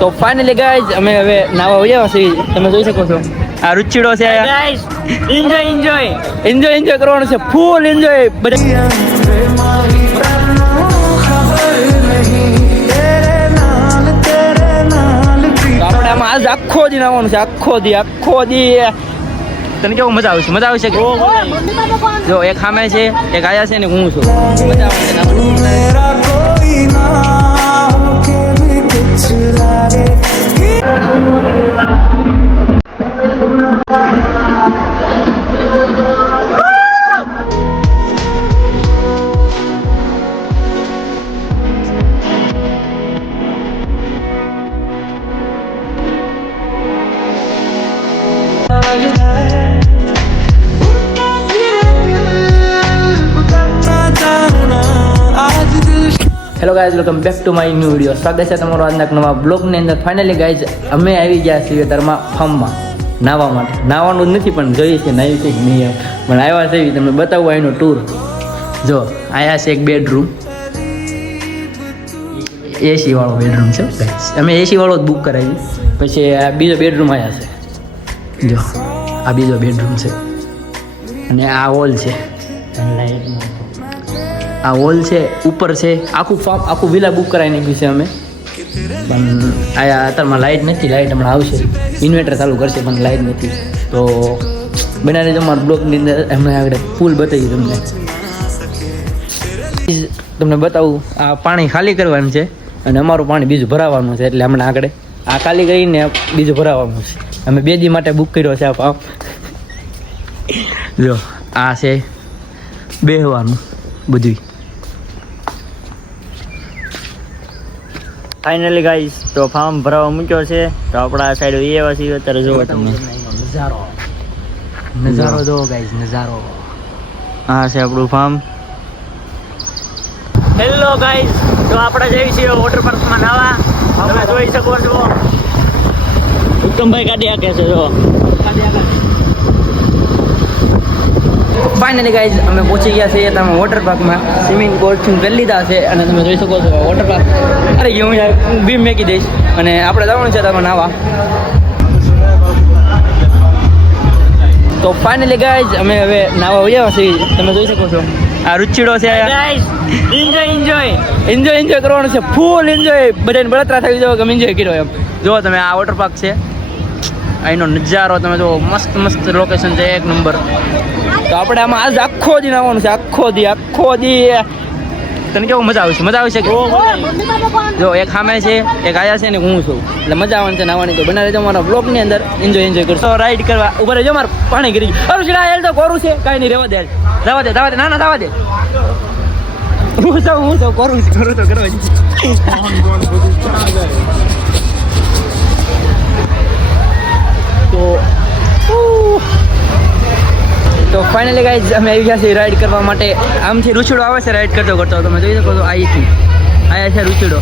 તો finally guys અમે હવે નાવા આવ્યા છીએ. તમે જોઈ શકો છો આ રૂચીડો છે. ગાઈઝ એન્જોય કરવાનું છે, ફૂલ એન્જોય. બધા આપણે આમાં આજ આખો દી નાવાનું છે, આખો દી. તને કેવું મજા આવશે કે જો એક સામે છે, એક આયા છે ને હું છું. મજા આવશે hello guys, welcome back to my new video. સ્વાગત છે તમારો આજના નવા બ્લોગની અંદર. ફાઇનલી ગાઈઝ અમે આવી ગયા છીએ ધર્મા ફાર્મમાં નાહવા માટે. નાહવાનું જ નથી પણ જોઈએ છે નાહ્યું છે કે નહીં પણ આવ્યા છે. તમને બતાવું અહીંનો ટૂર. જો આવ્યા છે એક બેડરૂમ, એસી વાળો બેડરૂમ છે ગાઈઝ. અમે એસી વાળો જ બુક કરાવી. પછી આ બીજો બેડરૂમ આવ્યા છે. જો આ બીજો બેડરૂમ છે અને આ હોલ છે. આ હોલ છે, ઉપર છે, આખું વિલા બુક કરાવી નાખ્યું છે અમે. પણ આ અત્યારમાં લાઇટ નથી, લાઇટ હમણાં આવશે. ઇન્વર્ટર ચાલુ કરશે પણ લાઇટ નથી. તો બનાવી તમારા બ્લોગની અંદર એમને આગળ ફૂલ બતાવી તમને બતાવું. આ પાણી ખાલી કરવાનું છે અને અમારું પાણી બીજું ભરાવાનું છે. એટલે હમણાં આગળ આ ખાલી કરીને બીજું ભરાવાનું છે. અમે 2 દી માટે બુક કર્યો છે આ પાપ. જો આ છે બેહવાનું બધું. ફાઇનલી ગાઈસ તો ફાર્મ ભરાવા મૂક્યો છે. તો આપણા સાઈડ એવા છીએ અત્યારે જોવો તમે નજારો જો ગાઈસ, નજારો. હા છે આપણું ફાર્મ. હેલો ગાઈસ, તો આપણે જઈએ છીએ વોટર પાર્કમાં નાવા. તમે જોઈ શકો છો ઉત્તમભાઈ કાઢી આકે છે. જો ફાઇનલી ગાઈઝ અમે પહોંચી ગયા છીએ તમે વોટર પાર્કમાં. સ્વિમિંગ કોર્ટથી કરી લીધા છે અને તમે જોઈ શકો છો વોટર પાર્ક. અરે હું બીમ મેકી દઈશ અને આપણે જવાનું છે તમે નાવા. તો ફાઇનલી ગાઈઝ અમે હવે નાવા આવ્યા છીએ. તમે જોઈ શકો છો આ રૂચીડો છે. એન્જોય કરવાનું છે, ફૂલ એન્જોય. બધાને બળતરા થઈ જાવ કે એન્જોય કર્યો એમ. જો તમે આ વોટર પાર્ક છે, અહીંનો નજારો તમે જો. મસ્ત લોકેશન છે, એક નંબર. તો આપણે આમાં આજ આખો દી નાવાનું છે, આખો દી. તને કેવું મજા આવશે કે જો એક સામે છે, એક આયા છે ને હું છું. એટલે મજા આવવાની છે નાવાની. તો બનાવી દેજો મારા બ્લોગની અંદર. એન્જોય કરશો. રાઈડ કરવા ઉભા રહેજો. મારે પાણી કરી અરે હેલ તો કોરું છે, કાંઈ નહીં. રહેવા દે ના જવા દે. હું સૌ કરું તો કરવા તો ફાઇનલી ગાઈઝ અમે આવી ગયા છીએ રાઈડ કરવા માટે. આમથી રૂચીડો આવે છે રાઈડ કરતો તમે જોઈ શકો છો. અહીંથી આયા છે રૂચીડો.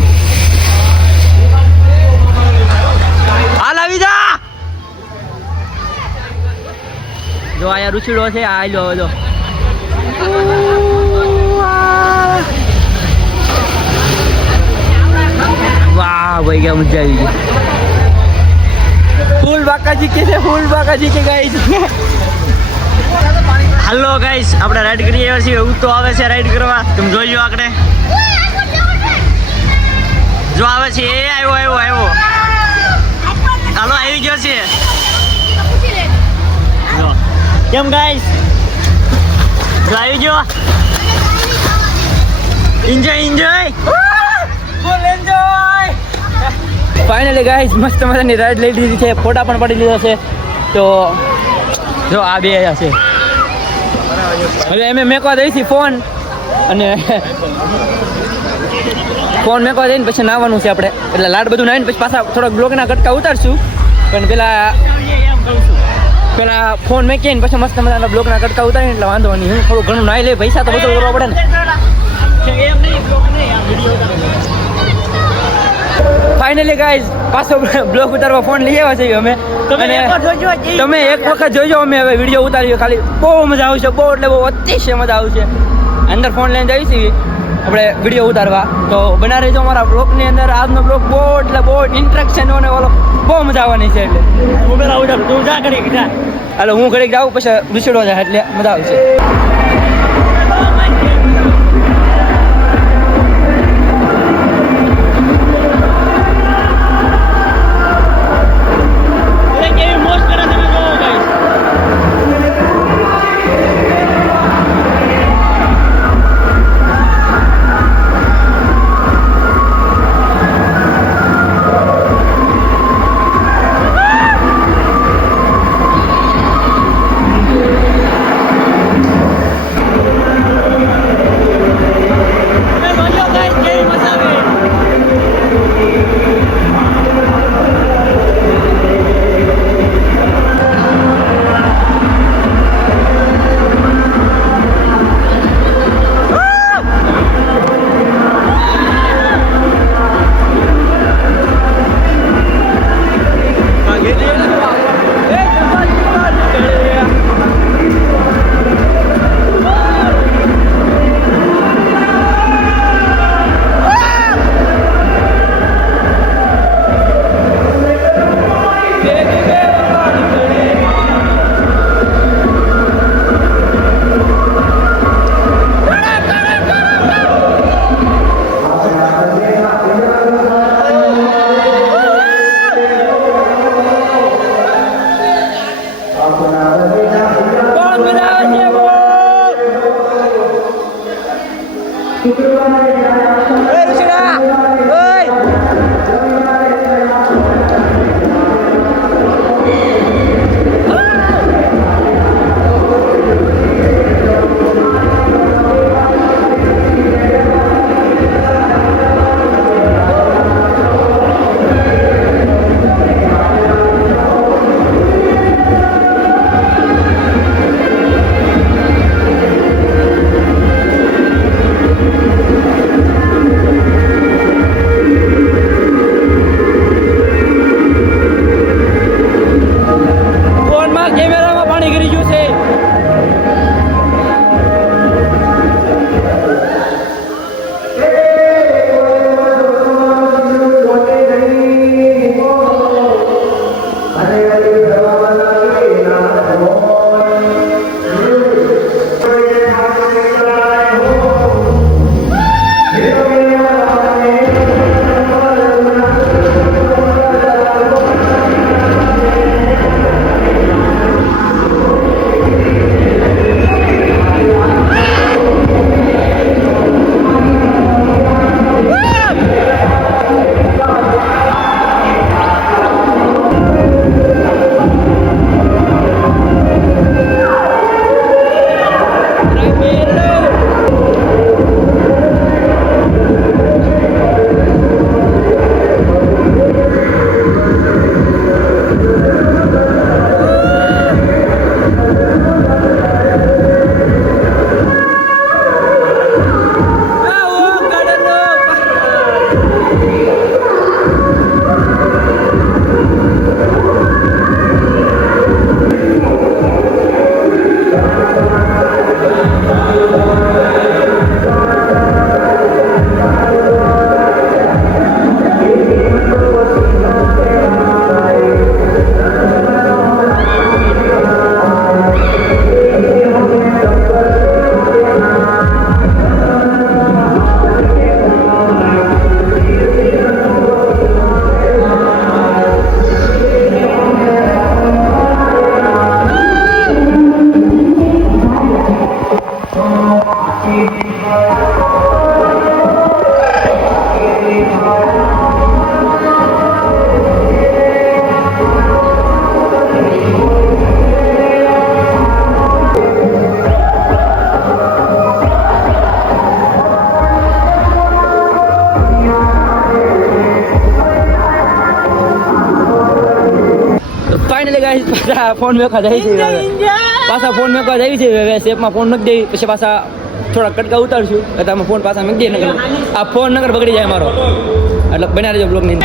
હાલ આવી જા. જો આયા રૂચીડો છે. આ લો જો વાહ ભાઈ क्या મજા આવી ગઈ. ફૂલ બાકાજી કે ગાઈઝ. હાલો ગાઈસ, આપણે રાઈડ કરી આવ્યા છીએ. તો આવે છે રાઈડ કરવા. તમે જોઈ લો આગળ. જો આવે છે એ આવ્યો. હાલો આવી ગયો છે. જો કેમ ગાઈસ, જો આવી ગયો. Enjoy full enjoy. Finally guys મસ્ત મજાની રાઈડ લઈ લીધી છે. ફોટા પણ પડી લીધા છે. તો જો આ બે આવ્યા છે. હવે અમે મેકવા દઈ છીએ ફોન અને ફોન મેકવા દઈને પછી નાવાનું છે આપણે. એટલે લાડ બધું નાહીને પછી પાછા થોડોક બ્લોગના કટકા ઉતારશું. પણ પેલા ફોન મેકીને પછી મસ્ત મજાના બ્લોગના કટકા ઉતારીને એટલે વાંધો નહીં. થોડું ઘણું નાહી લે, પૈસા તો બધું કરવા પડે ને. ફાઇનલી ગાઈઝ પાછો બ્લોગ ઉતારવા ફોન લઈ આવ્યા છીએ અમે. તમે એક વખત જોઈજો. અમે હવે વિડીયો ઉતારીએ ખાલી. બહુ મજા આવશે, બહુ એટલે બહુ અતિશય મજા આવશે. અંદર ફોન લઈને જઈશું આપણે વિડીયો ઉતારવા. તો બના રહેજો અમારા બ્લોગની અંદર. આજનો બ્લોગ બહુ એટલે બહુ ઇન્ટરેક્શનો ને ઓલો બહુ મજા આવવાની છે. એટલે હું પેલા ઉતારું, તું જા ઘડીક જા. એટલે હું ઘડીક જાઉં પછી વિસડવા જાય એટલે મજા આવશે. પાછા ફોન મેકવા જાય છે પાછા ફોન મેકવા જાય છે હવે શેપમાં ફોન મૂકી દઈ પછી પાછા થોડા કટકા ઉતારશું એટલે તમે ફોન પાછા મૂકી દઈએ નગર આ ફોન નગર બગડી જાય મારો એટલે બના રહેજો બ્લોગની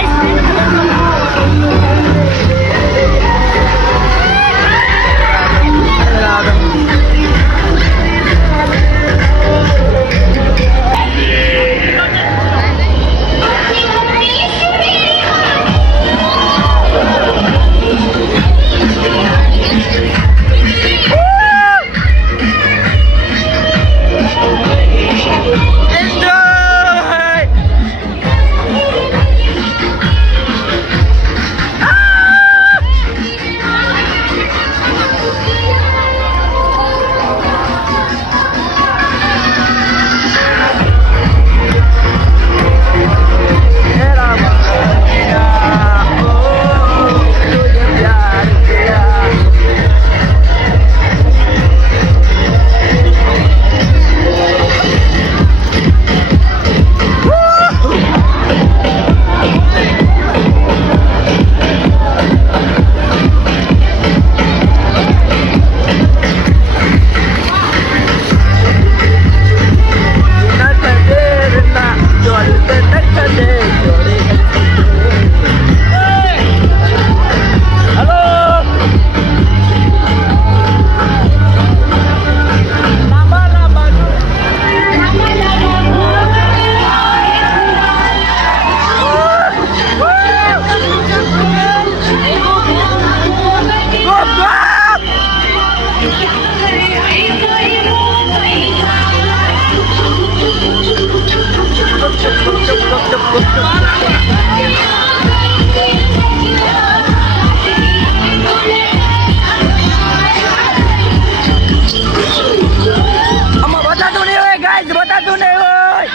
આમાં બતાતું નહીં હોય ગાઈસ, બતાતું નહીં હોય.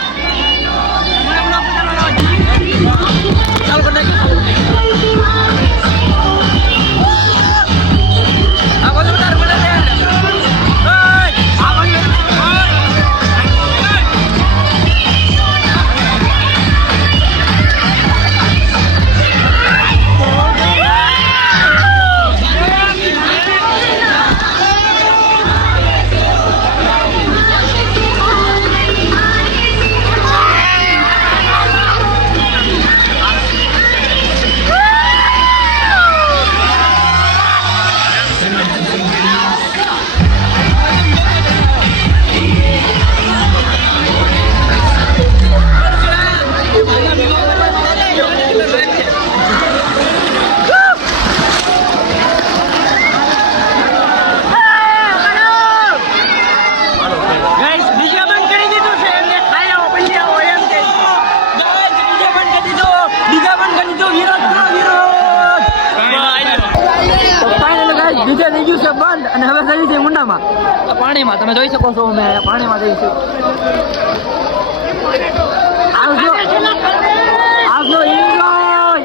ચાલ કરી નાખી. આ બધું તાર મને દે. આ બધું બીજે થઈ ગયું છે બંધ અને હવે થઈ છે મુંડામાં પાણીમાં. તમે જોઈ શકો છો અમે પાણીમાં જઈશું. આવજો આવજો એન્જોય.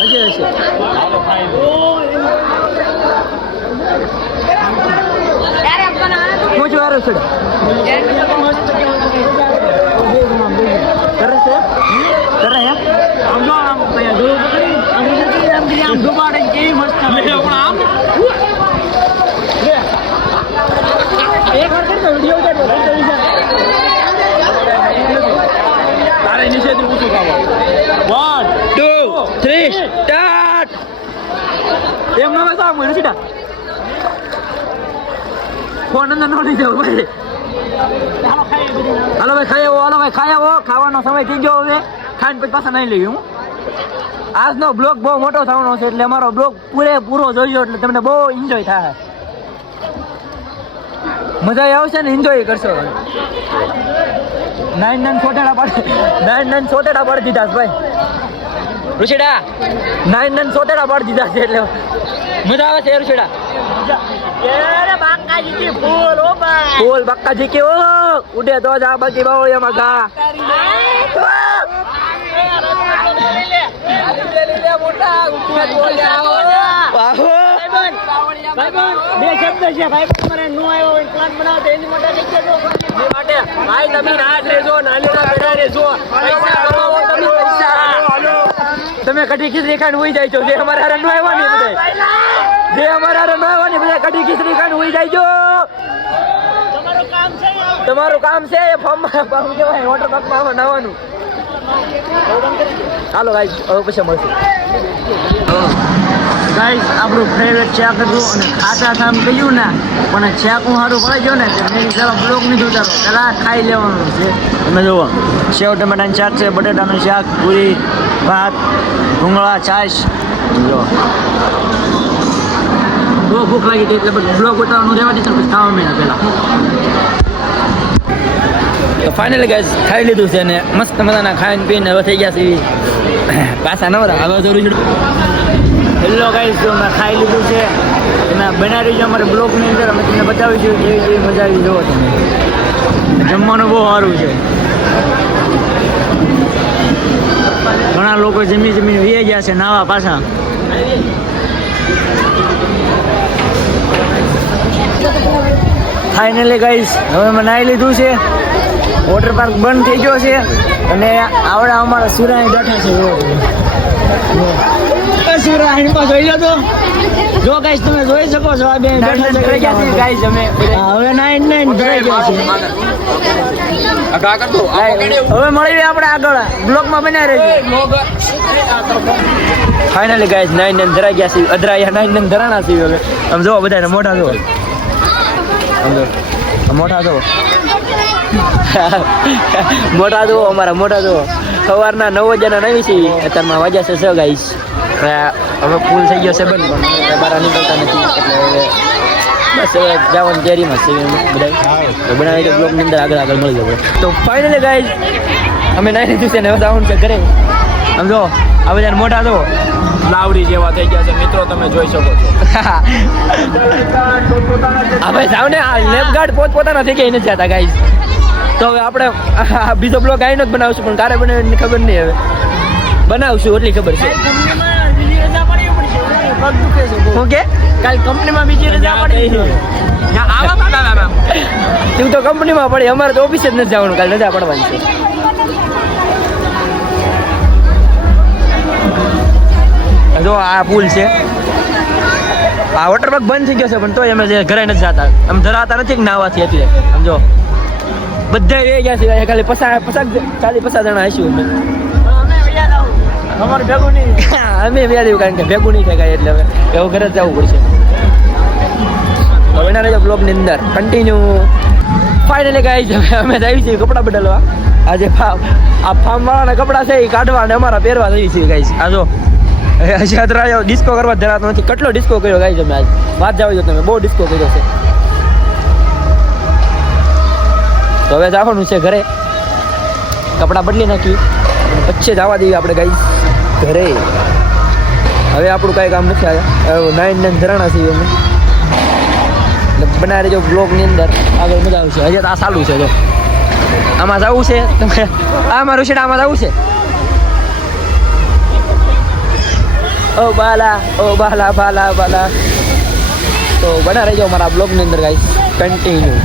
હજી હશે પૂછ વારો છે. કરે છે કરે હે આમ જો આમ કયા જોયું પકડી આમ નથી આમ કરી આમ ડુબાડે કેવી મસ્ત લે પણ આમ લે એક વાર કરજો વિડિયો ઉતારો તારે નીચેથી ઊંચું ખાવા 1 2 3 સ્ટાર્ટ. એમ ન હોય તો આમ મને સીધા ફોન અંદર નો લઈ જાવ ભાઈ. હાલો ભાઈ ખાઈ આવો, હાલો ભાઈ ખાઈ આવો. ખાવાનો સમય થઈ ગયો હવે. ખાઈને પછી પાછા નહીં લઈ હું. આજનો બ્લોગ બહુ મોટો થવાનો છે એટલે અમારો બ્લોગ પૂરો જોઈજો એટલે તમને બહુ એન્જોય થાય, મજા આવશે ને એન્જોય કરશો. 9 સોટેડા પાડી દીધા ભાઈ ઋષિડા. 9 સોટેડા પાડી દીધા છે એટલે મજા આવે છે ઋષિડા. फूल बक्का जी के ओ उड़े दो जा बाकी बावो या मगा બે શબ્દ છે ભાઈ તમારે નો આવ્યો પ્લાન બનાવતો એની માટે લખી દો એ માટે ભાઈ તમે રાત લેજો નાનીના બેડા રેજો પૈસા કમાવો તમે પૈસા હાલો તમે કઢી ખીચડી ખાઈને હોઈ જાય છો જે અમારે હારે નો આવ્યા ને બધા જે અમારે હારે નો આવ્યા ને બધા કઢી ખીચડી ખાઈને હોઈ જાય છો. તમારું કામ છે એ ફોર્મ કેવાય વોટર પાર્કમાં નાવાનું. હાલો ગાઈસ હવે પછી મળશું. ગાઈસ આપણું ફેવરેટ શાક હતું અને ખાતા કામ કહ્યું ને પણ શાક હું સારું પડી ગયો ને મેં ચાલો બ્લોગ નહીં ઉતારો પહેલાં ખાઈ લેવાનું છે. તમે જુઓ સેવ ટમેટાનું શાક છે, બટેટાનું શાક, પૂરી, ભાત, ભૂંગળા, છાશ. જો બહુ ભૂખ લાગી હતી એટલે બ્લોગ ઉતારવાનું રહેવા દીધું પછી ખાવા મહિના પહેલાં. તો ફાઇનલી ગાઈસ ખાઈ લીધું છે ને મસ્ત મજાના ખાઈને પીને હવે થઈ ગયા છે પાછા નવરા. હવે જરૂર હેલો ગાઈસ જો મેં ખાઈ લીધું છે તમે બનાવી જો અમારે બ્લોગની અંદર અમે તમને બતાવીશું જેવી મજા આવી જુઓ તમે. જમવાનું બહુ સારું છે. ઘણા લોકો જમીન વીએ ગયા છે નાવા પાછા. ફાઇનલી ગાઈસ હવે મેં નાહી લીધું છે. વોટર પાર્ક બંધ થઈ ગયો છે અને આવડા અમારા સુરાણી બેઠા છે. સુરાણી માં જોઈ લો તો જો ગાઈસ તમે જોઈ શકો છો આ બે બેઠા છે ગાઈસ. અમે હવે 9 ભરાઈ ગયા છે. હવે મળીએ આપણે આગળ બ્લોગમાં બનાવી રહેજો. ફાઇનલી ગાઈસ 9 ધરાઈ ગયા છે. અધરાયા 9 ધરાણા છે. હવે આમ જો બધાને મોઢા જો મોટા જો મોટા જો અમારા મોટા જો સવારના 9 વાગ્યાના નવી છીએ અત્યારમાં વાગ્યા છે 6 ગાઈસ. હવે ફૂલ થઈ ગયો છે બંધ પણ બહાર નીકળતા નથી એટલે હવે બસ હવે જવાની તૈયારીમાં છે બધા તો બનાવી તો બ્લોગની અંદર આગળ મળી જશે. તો ફાઇનલી ગાઈઝ અમે નાઈ દીધું છે ને હવે જવાનું છે ઘરે. સમજો આ બધા મોટા તો લાવડી જેવા થઈ ગયા છે મિત્રો, તમે જોઈ શકો છો. હા ભાઈ સાવ ને આ લેફગાર્ડ પોતપોતાના થઈ ગયા નથી જતા ગાઈઝ. તો હવે આપણે બીજો બ્લોગ આવીને જ બનાવશું, પણ કારે બનાવીને ખબર નહીં, હવે બનાવશું એટલી ખબર છે. શું કે કાલ કંપનીમાં બીજી રજા પડી તું તો કંપનીમાં પડી, અમારે તો ઓફિસે જ નથી જવાનું, કાલે રજા પડવાની છે. જો આ પુલ છે, આ વોટર પાર્ક બંધ થઈ ગયો છે, પણ તોય અમે જે ઘરે નથી જતા, અમે ધરાતા નથી કે નાવાથી, એટલે સમજો બધા એ ગયા છે. ખાલી 50 જણા હશું અમે. અમારે ભેગું નહીં અમે વ્યાજ એવું, કારણ કે ભેગું નહીં થાય એટલે હવે એવું ઘરે જ જવું પડશે. હવે ના રહેજો બ્લોગની અંદર કન્ટિન્યુ. ફાઇનલી ગાઈઝ અમે આવી છીએ કપડાં બદલવા. આજે આ ફાર્મવાળાના કપડાં છે એ કાઢવા અને અમારા પહેરવા થઈ છીએ ગાઈઝ. આ જો હજી અધરાયો ડિસ્કો કરવા ધરાતો નથી. કેટલો ડિસ્કો કર્યો ગાઈઝ અમે આજ, વાત જાવ તમે, બહુ ડિસ્કો કર્યો છે. તો હવે જવાનું છે ઘરે, કપડાં બદલી નાખી પછી જવા દઈએ આપણે ગાઈઝ ઘરે. હવે આપણું કાંઈ કામ નથી આવ્યા, 9 ધરાણા છીએ અમે. બનાવી રહેજો બ્લોગની અંદર, આગળ મજા આવશે. હજી તો આ ચાલુ છે. જો આમાં જવું છે તમે, આમાં ઋષિડા આમાં જવું છે. ઓ બાલા બાલા બાલા. તો બના રહેજો મારા બ્લોગની અંદર ગાઈઝ કન્ટિન્યુ.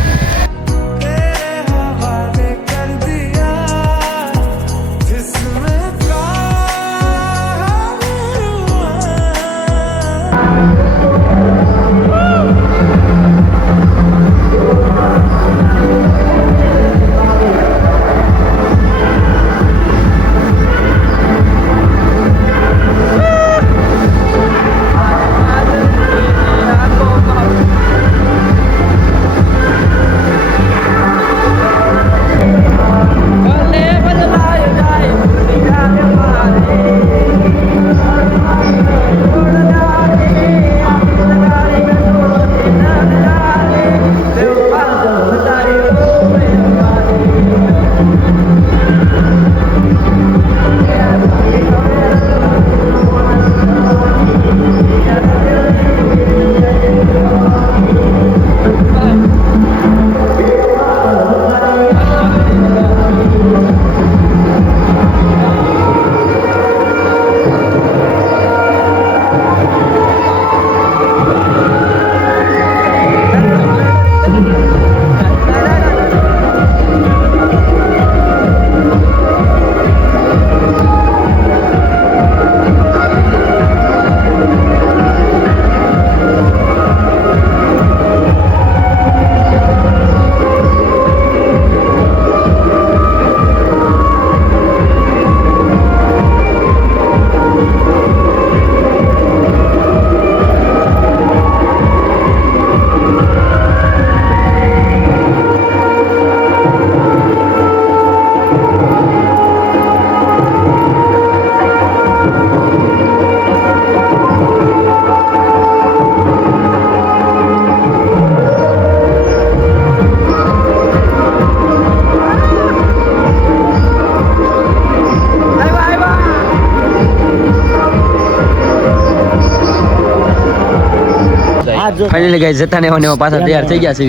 ફાઇનલી ગાઈસ જતા ને પાછા તૈયાર થઈ ગયા છે.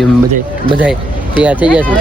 બધા તૈયાર થઈ ગયા છે.